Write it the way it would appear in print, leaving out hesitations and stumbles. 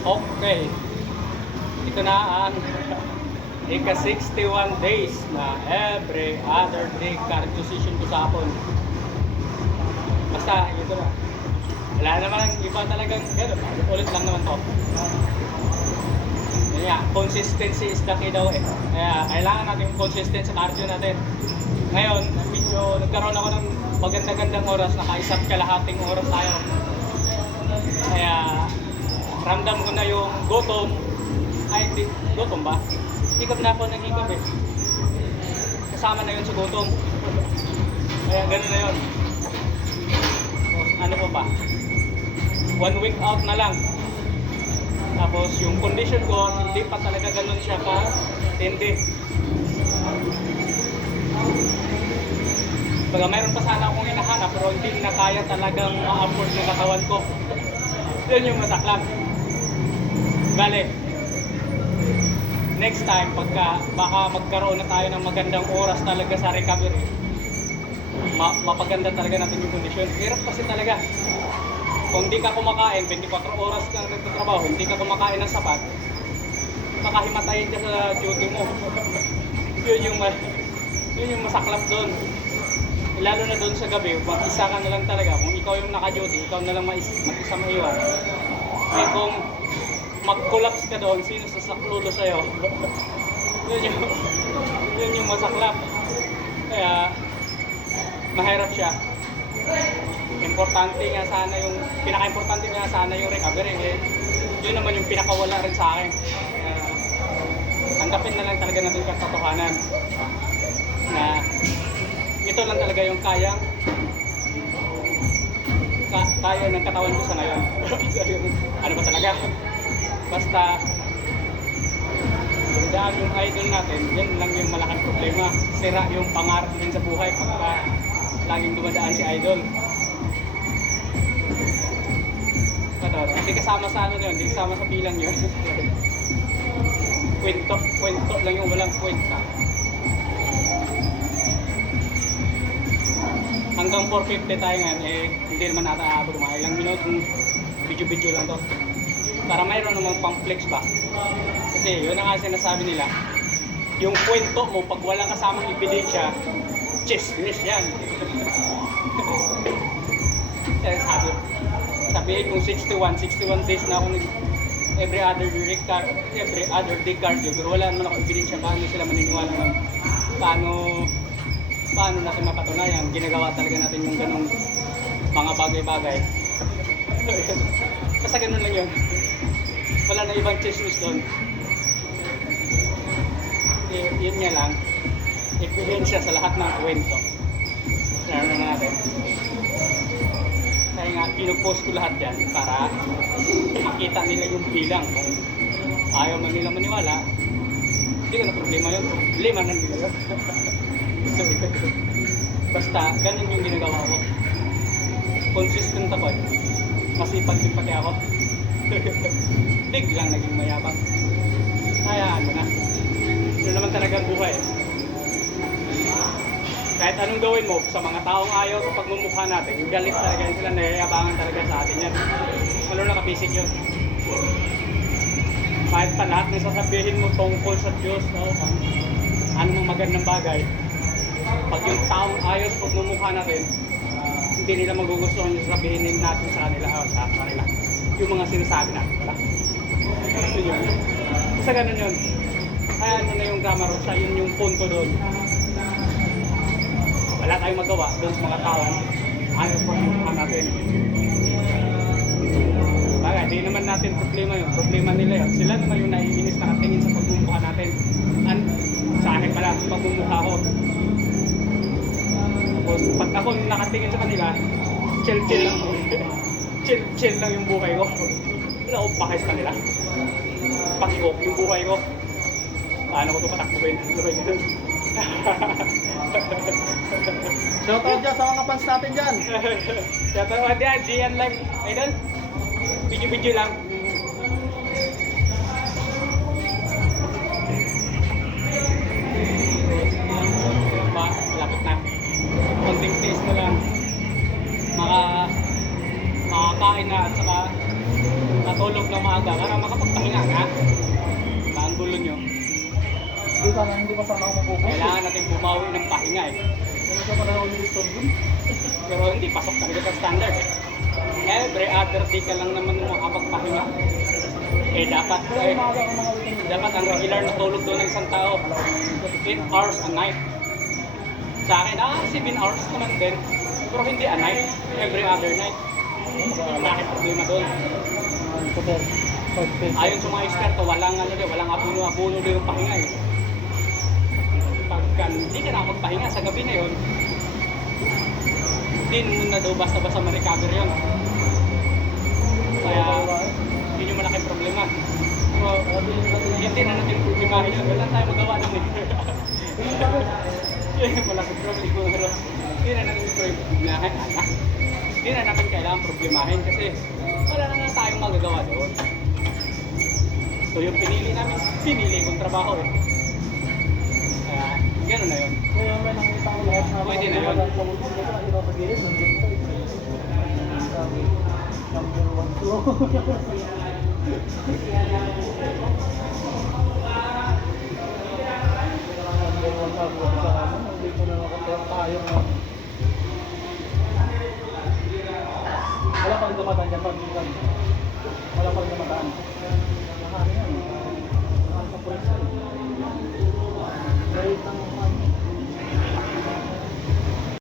Okay, ito na ang ika-61 days na every other day cardio session ko sa hapon. Basta, ito na. Wala naman iba talagang gano'n. Ulit lang naman to. Yan nga, consistency is the key daw eh. Kaya kailangan natin consistent sa cardio natin. Ngayon, medyo nagkaroon ako ng maganda-gandang oras. Naka-isang kalahating oras tayo. Kaya ramdam ko na yung gutom. Ay, hindi. Gutom ba? Hikap na ako ng hikap eh. Kasama na yun sa gutom. Kaya gano'n na yun. Ano po ba? 1 week out na lang. Tapos yung condition ko, hindi pa talaga ganun siya ka-tindi. Baga mayroon pa sana akong hinahanap pero hindi na kaya talagang ma-afford ng katawan ko. Yun yung masaklap. Bale, next time, baka magkaroon na tayo ng magandang oras talaga sa recovery, mapaganda talaga natin yung kondisyon. Hirap kasi talaga. Kung hindi ka kumakain, 24 oras kang nagtatrabaho, hindi ka kumakain ng sapat, makahimatayin ka sa duty mo. yun yung masaklap doon. Lalo na doon sa gabi, mag-isa ka na lang talaga. Kung ikaw yung naka-duty, ikaw na lang mag-isa maiwan. Eh kung mag-collapse ka doon, sino sasaklulo sa'yo? yun yung masaklap. Kaya, mahirap siya. Importante nga sana yung, pinaka-importante nga sana yung recovery. Eh, yun naman yung pinakawala rin sa akin. Tanggapin na lang talaga natin katotohanan na ito lang talaga yung kaya ng katawan ko sa ngayon. Ano ba talaga? Basta daan yung idol natin, yan lang yung malaking problema. Sira yung pangarap din sa buhay pagka laging dumadaan si idol. Hindi kasama sa ano yun, hindi kasama sa bilang yun. kwento lang yung walang kwenta. Hanggang 4:50 tayo ngayon, hindi naman natin aabot mga ilang minuto, video lang to. Para mayroon namang pang flex ba? Kasi yun ang nga sinasabi nila, yung kwento mo pag walang kasamang ebidensya, chismis yan. Sabihin kung 61 days na ako every other day cardio, pero wala naman ako ebidensya. Paano sila maniniwala ng paano natin mapatunayan? Ginagawa talaga natin yung ganong mga bagay-bagay. Basta ganun lang yun. Wala na ibang chismis doon. Yun nga lang, ebidensya sa lahat ng kwento. Kaya na natin. Kaya nga, pinupost ko lahat yan para makita nila yung bilang. Kung ayaw man nila maniwala, hindi ko na problema yun. Problema na nila yun. Basta, ganun yung ginagawa ko. Consistent ako. Masipag din pati ako. Biglang naging mayabang. Kaya ano na. Yun naman talagang buhay. Kahit anong gawin mo sa mga taong ayaw sa pagmumukha natin, galit talaga yun sila, nayayabangan talaga sa atin yan. Malo na kabisig yun. Kahit pa lahat ng sasabihin mo tungkol sa Diyos, ano mong magandang bagay, pag yung taong ayaw sa pagmumukha natin, hindi nila magugustuhan yung sabihin natin sa kanila, yung mga sinasabi natin. Yun. Basta ganun yun. Kaya ano na yung Gamma Rosa, yun yung punto doon. Wala tayong magawa doon sa mga tao ayaw po mukha natin. Bagay, di naman natin problema yun. Problema nila yun. Sila naman yung naiinis nakatingin sa pagmumukha natin. Sa akin pala, pagmumukha ko. Tapos, pag ako nakatingin sa kanila, chill lang. chill lang yung buhay ko. Wala akong pakay sa kanila. Pakikok yung buhay ko. Paano ko ito patakbuhin? Shoutout dyan sa mga fans natin dyan. Shoutout dyan, Gian lang. Idol, video lang. Malapit na. Konting taste na lang. makakain na at saka matulog na maaga. maaga para makapagpahinga ka. Ang gulo nyo. Hindi pa sana ako mapupunta. Kailangan natin bumawi ng pahinga eh. Ano sa panahon ni Gusto dun? Pero hindi pasok talaga sa standard eh. Every other day ka lang naman makapagpahinga. Eh dapat dapat ang regular na tulog doon ng isang tao 8 hours a night. Sa akin, 7 hours naman din. Pero hindi a night, every other night. Bakit problema doon? Ayon sa mga eksperto, walang abuno-abuno din yung pahinga eh. Pagka hindi ka na magpahinga sa gabi na yun, hindi mo na daw basta-basta ma-recover yun. Kaya, yun yung malaking problema. So, hindi na natin problemahin yun. Wala tayo magawa ng malaking problema. Hindi na natin problemahin. Hindi na natin kailangan problemahin kasi wala na nga tayong magagawa doon. So yung pinili kong trabaho eh. Kaya, gano'n na yun. Kaya may nakita ko lahat na Pwede na yun. Number 1 to. Number 1 sa buwan sa amin. Hindi ko na nakataya tayo na. Wala pang dumataan dyan pag-ikan. Wala pang dumataan. Nakano yan. Nakano sa pulis.